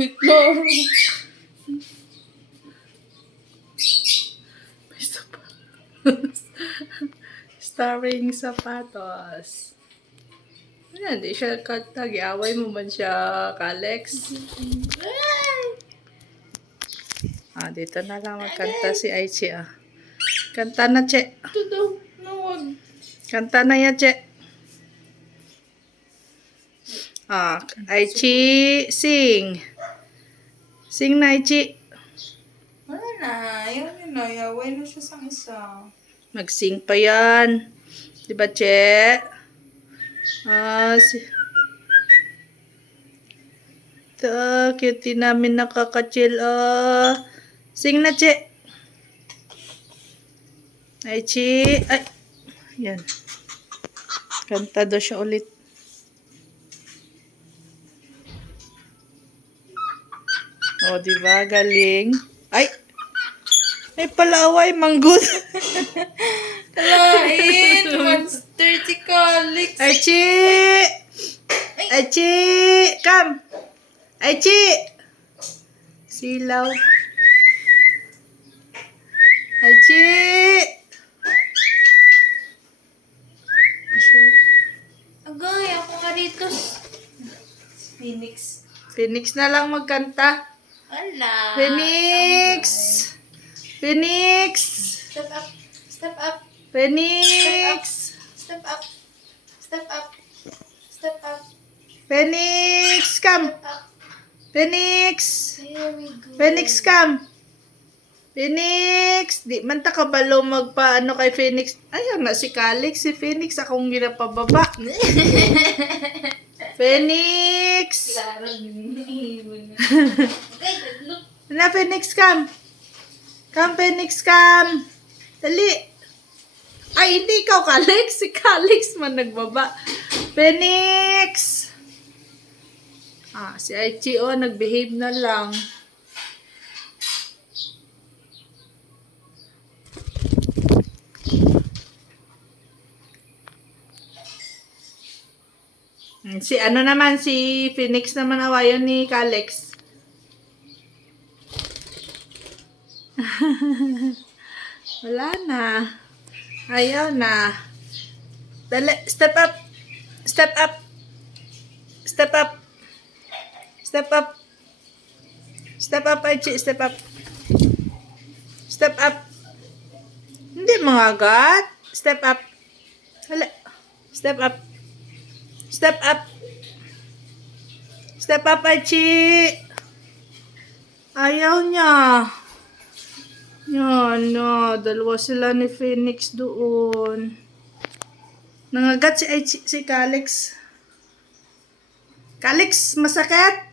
Itlog. May sapatos. Starring sapatos. Ayan, di siya kanta. Giaway mo man siya, Kalex. Dito na lang magkanta si Aichi, Kanta na, Che. Ito daw. Nawag. Kanta na ya, Che. Aichi, sing. Sing na, Aichi. Wala na. Ayaw niya na. Yaway na siya sa isa. Mag-sing pa yan. Diba, Che? Cute namin nakaka-chill. Sing na, Che. Aichi. Ay. Yan. Kanta daw siya ulit. Diba? Galing. Ay! May palaway, manggod. Kalain. Monster si Calix. Aichi! Aichi! Come! Aichi! Silaw. Aichi! Agay, ako nga dito. Phoenix. Phoenix na lang magkanta. Wala. Phoenix! Phoenix! Step up. Step up. Phoenix! Step up. Step up. Step up. Phoenix! Come! Step up. Phoenix! There we go. Phoenix, come! Phoenix! Di man ta kabalo magpaano kay Phoenix. Ayun na si Calix. Si Phoenix akong ginapababa. Phoenix! Klaro din. Okay, look. Na, Phoenix, come! Come, Phoenix, come! Dali! Ay, hindi ikaw, Calix. Si Calix man nagbaba. Phoenix! Si Aichi, nagbehave na lang. Si ano naman, si Phoenix naman awayon ni Calix. Wala na. Ayaw na. Dali, step up. Step up. Step up. Step up. Step up, Aichi. Step up. Step up. Hindi mga gat. Step up. Dali. Step up. Step up. Step up, Aichi. Ayaw niya. Yan, dalawa sila ni Phoenix doon. Nangagat si Calix. Calix, masakit?